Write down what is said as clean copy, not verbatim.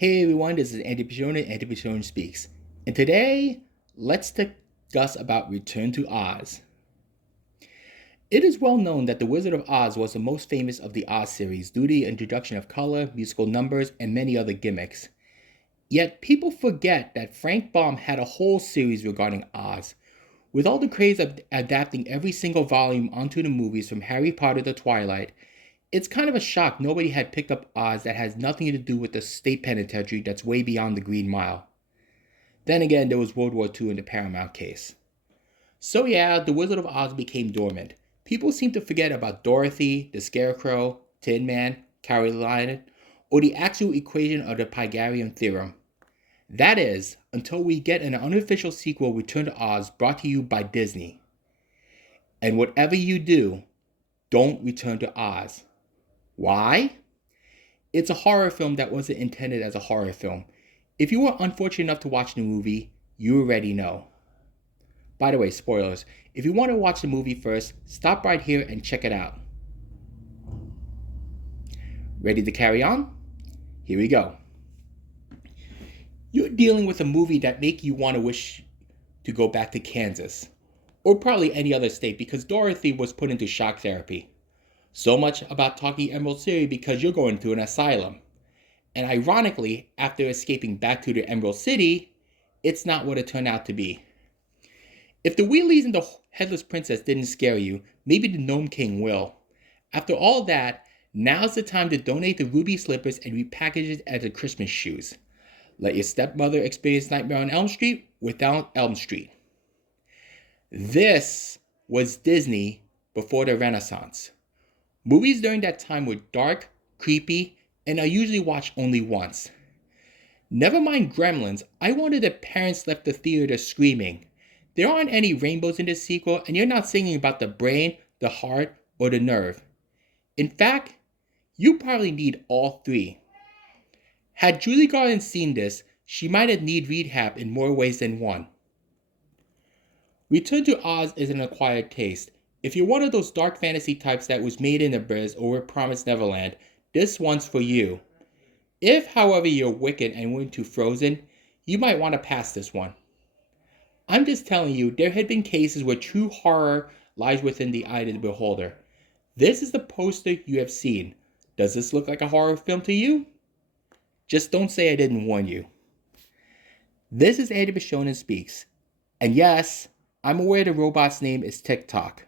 Hey everyone, this is Andy Pichon, Andy Pichon Speaks. And today, let's discuss about Return to Oz. It is well known that The Wizard of Oz was the most famous of the Oz series due to the introduction of color, musical numbers, and many other gimmicks. Yet people forget that Frank Baum had a whole series regarding Oz. With all the craze of adapting every single volume onto the movies from Harry Potter to Twilight, it's kind of a shock nobody had picked up Oz that has nothing to do with the state penitentiary that's way beyond the Green Mile. Then again, there was World War II in the Paramount case. So yeah, the Wizard of Oz became dormant. People seem to forget about Dorothy, the Scarecrow, Tin Man, Caroline, or the actual equation of the Pythagorean theorem. That is, until we get an unofficial sequel, Return to Oz, brought to you by Disney. And whatever you do, don't return to Oz. Why? It's a horror film that wasn't intended as a horror film. If you were unfortunate enough to watch the movie, you already know. By the way, spoilers. If you want to watch the movie first, stop right here and check it out. Ready to carry on? Here we go. You're dealing with a movie that make you want to wish to go back to Kansas, or probably any other state, because Dorothy was put into shock therapy. So much about talking Emerald City because you're going to an asylum. And ironically, after escaping back to the Emerald City, it's not what it turned out to be. If the Wheelies and the Headless Princess didn't scare you, maybe the Gnome King will. After all that, now's the time to donate the ruby slippers and repackage it as the Christmas shoes. Let your stepmother experience Nightmare on Elm Street without Elm Street. This was Disney before the Renaissance. Movies during that time were dark, creepy, and are usually watched only once. Never mind Gremlins, I wonder if parents left the theater screaming. There aren't any rainbows in this sequel, and you're not singing about the brain, the heart, or the nerve. In fact, you probably need all three. Had Julie Garland seen this, she might have need rehab in more ways than one. Return to Oz is an acquired taste. If you're one of those dark fantasy types that was made in Abyss or were promised Neverland, this one's for you. If, however, you're wicked and went to Frozen, you might want to pass this one. I'm just telling you, there had been cases where true horror lies within the eye of the beholder. This is the poster you have seen. Does this look like a horror film to you? Just don't say I didn't warn you. This is Andy Bishonen Speaks. And yes, I'm aware the robot's name is TikTok.